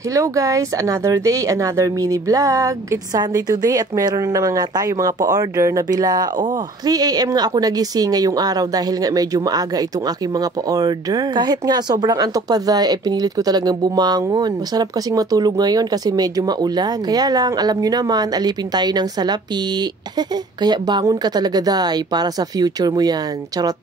Hello guys! Another day, another mini vlog. It's Sunday today at meron na naman nga tayo mga pa-order na bilao. 3 AM nga ako nagising ngayong araw dahil nga medyo maaga itong aking mga pa-order. Kahit nga sobrang antok pa dahil, pinilit ko talagang bumangon. Masarap kasing matulog ngayon kasi medyo maulan. Kaya lang, alam nyo naman, alipin tayo ng salapi. Kaya bangon ka talaga dahil para sa future mo yan. Charot.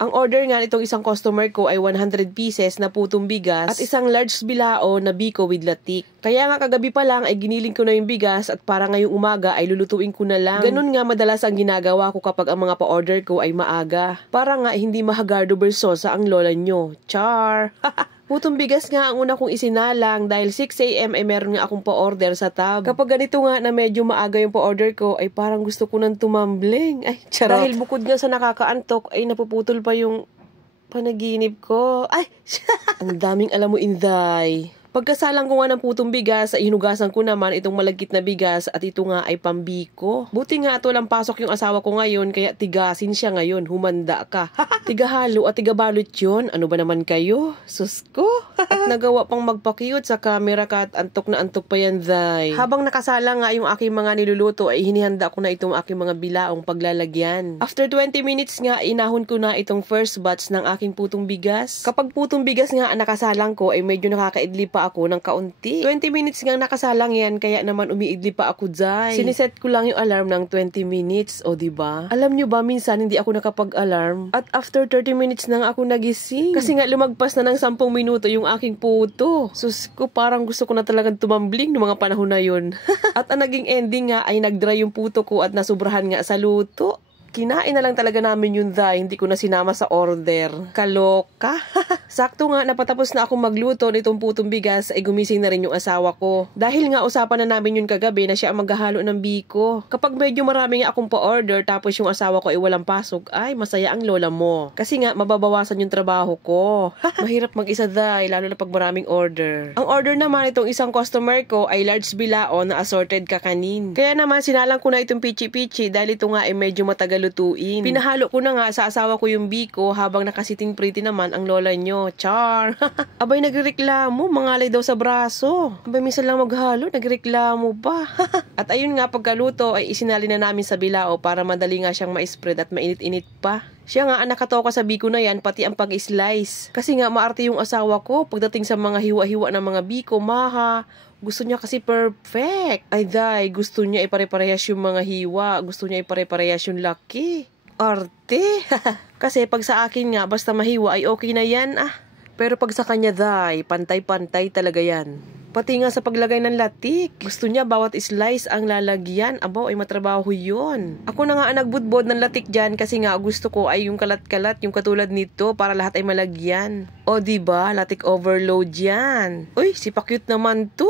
Ang order nga itong isang customer ko ay 100 pieces na putong bigas at isang large bilao na biko with latik. Kaya nga kagabi pa lang ay giniling ko na yung bigas at para ngayong umaga ay lulutuin ko na lang. Ganun nga madalas ang ginagawa ko kapag ang mga pa-order ko ay maaga. Para nga hindi mahagardo bersosa ang lola nyo. Char! Putong bigas nga ang una kong isinalang dahil 6 AM ay meron nga akong pa-order sa tab. Kapag ganito nga na medyo maaga yung pa-order ko ay parang gusto ko nang tumambling. Ay, charot. Dahil bukod nga sa nakakaantok ay napuputol pa yung panaginip ko. Ay, ang daming alam mo, Inday. Pagkasalang ko nga ng putong bigas, ay hinugasan ko naman itong malagkit na bigas at ito nga ay pambiko. Buti nga ito lang pasok yung asawa ko ngayon kaya tigasin siya ngayon. Humanda ka. Tigahalo at tigabalot yun. Ano ba naman kayo? Sus ko. At nagawa pang magpa-cute sa camera ka at antok na antok pa yan, day. Habang nakasala nga yung aking mga niluluto ay hinihanda ko na itong aking mga bilaong paglalagyan. After 20 minutes nga, inahon ko na itong first batch ng aking putong bigas. Kapag putong bigas nga nakasalang ko ay medyo nakakaidli pa ako ng kaunti. 20 minutes nga nakasalang yan, kaya naman umiidli pa ako dyan. Siniset ko lang yung alarm ng 20 minutes, o diba? Alam nyo ba, minsan hindi ako nakapag-alarm at after 30 minutes na nga ako nagising. Kasi nga lumagpas na ng 10 minuto yung aking puto. Sus ko, parang gusto ko na talagang tumambling ng mga panahon na yun. At ang naging ending nga ay nag-dry yung puto ko at nasubrahan nga sa luto. Kinain na lang talaga namin yun, dahil hindi ko na sinama sa order. Kaloka. Sakto nga, napatapos na akong magluto nitong putong bigas, ay gumising na rin yung asawa ko. Dahil nga usapan na namin yun kagabi na siya ang maghahalo ng biko. Kapag medyo marami nga akong pa-order, tapos yung asawa ko ay walang pasok, ay masaya ang lola mo. Kasi nga, mababawasan yung trabaho ko. Mahirap mag-isa, dahil lalo na pag maraming order. Ang order naman itong isang customer ko ay large bilao na assorted kakanin. Kaya naman, sinalang ko na itong pichi-pichi dahil ito nga ay medyo matagal lutuin. Pinahalo ko na nga sa asawa ko yung biko habang nakasiting pretty naman ang lola nyo. Char! Abay, nagreklamo. Mangalay daw sa braso. Abay, minsan lang maghalo. Nagreklamo pa. At ayun nga, pagkaluto ay isinali na namin sa bilao para madali nga siyang ma-spread at mainit-init pa. Siya nga ang nakatoka sa biko na yan, pati ang pag-slice. Kasi nga maarte yung asawa ko pagdating sa mga hiwa-hiwa ng mga biko, maha. Gusto niya kasi perfect. Ay day, gusto niya ipare-parehas yung mga hiwa. Gusto niya ipare-parehas yung laki. Arte. Kasi pag sa akin nga, basta mahiwa ay okay na yan Pero pag sa kanya day, pantay-pantay talaga yan. Pati nga sa paglagay ng latik. Gusto niya bawat slice ang lalagyan. Abaw, ay matrabaho yun. Ako na nga ang nagbudbod ng latik dyan kasi nga gusto ko ay yung kalat-kalat, yung katulad nito para lahat ay malagyan. O diba, latik overload yan. Uy, si pa-cute naman to.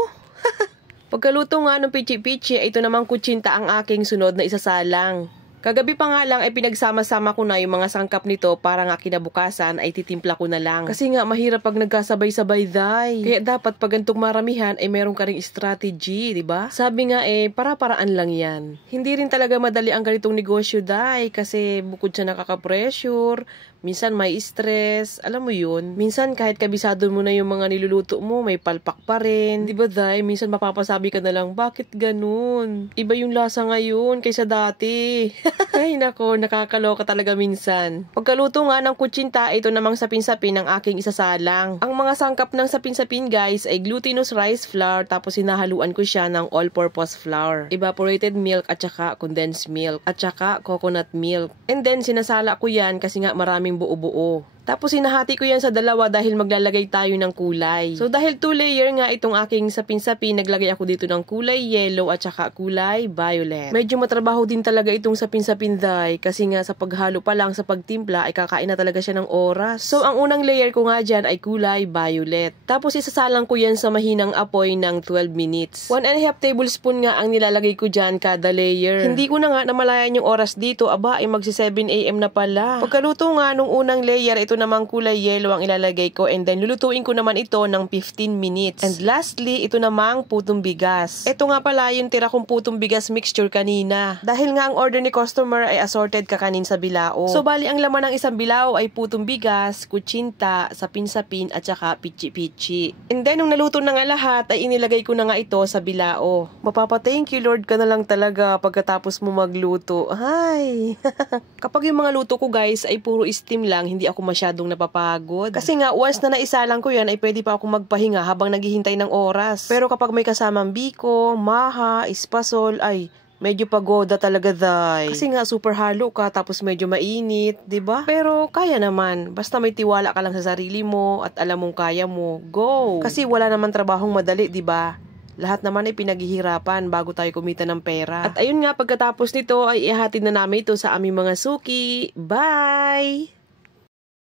Pagkaluto nga ng pichi-pichi, ito namang kutsinta ang aking sunod na isasalang. Kagabi pa nga lang ay pinagsama-sama ko na yung mga sangkap nito para nga kinabukasan ay titimpla ko na lang. Kasi nga mahirap pag nagkasabay-sabay, day. Kaya dapat pag gantong maramihan ay meron ka ring strategy, di ba? Sabi nga para-paraan lang yan. Hindi rin talaga madali ang ganitong negosyo, day, kasi bukod sa nakaka-pressure, minsan may stress, alam mo yun. Minsan kahit kabisado mo na yung mga niluluto mo, may palpak pa rin. Di ba, day? Minsan mapapasabi ka na lang, bakit ganun? Iba yung lasa ngayon kaysa dati. Ay nako, nakakaloka talaga minsan. Pagkaluto nga ng kutsinta, ito namang sapin-sapin ang aking isasalang. Ang mga sangkap ng sapin-sapin, guys, ay glutinous rice flour, tapos hinahaluan ko siya ng all-purpose flour, evaporated milk at saka condensed milk at saka coconut milk. And then sinasala ko yan kasi nga maraming buo-buo. Tapos hinahati ko yan sa dalawa dahil maglalagay tayo ng kulay. So dahil 2 layer nga itong aking sapin-sapin, naglagay ako dito ng kulay yellow at saka kulay violet. Medyo matrabaho din talaga itong sapin-sapin, day, kasi nga sa paghalo pa lang sa pagtimpla ay kakain na talaga siya ng oras. So ang unang layer ko nga dyan ay kulay violet. Tapos isasalang ko yan sa mahinang apoy ng 12 minutes. 1.5 tablespoon nga ang nilalagay ko dyan kada layer. Hindi ko na nga namalayan yung oras dito. Aba, ay magsi 7 AM na pala. Pagkaluto nga nung unang layer, ito ito namang kulay yellow ang ilalagay ko and then lulutuin ko naman ito ng 15 minutes. And lastly, ito namang putong bigas. Ito nga pala yung tira kong putong bigas mixture kanina. Dahil nga ang order ni customer ay assorted kakanin sa bilao. So bali ang laman ng isang bilao ay putong bigas, kutsinta, sapin-sapin at saka pichi-pichi. And then nung naluto na nga lahat ay inilagay ko na nga ito sa bilao. Mapapa-thank you Lord ka na lang talaga pagkatapos mo magluto. Ay! Kapag yung mga luto ko guys ay puro steam lang, hindi ako masyadong napapagod. Kasi nga once na naisalang ko yan ay pwede pa akong magpahinga habang naghihintay ng oras. Pero kapag may kasamang biko, maha, espasol, ay medyo pagoda talaga day. Kasi nga super halo ka tapos medyo mainit, 'di ba? Pero kaya naman, basta may tiwala ka lang sa sarili mo at alam mong kaya mo. Go. Kasi wala naman trabahong madali, 'di ba? Lahat naman ay pinaghihirapan bago tayo kumita ng pera. At ayun nga, pagkatapos nito ay ihatid na namin ito sa aming mga suki. Bye!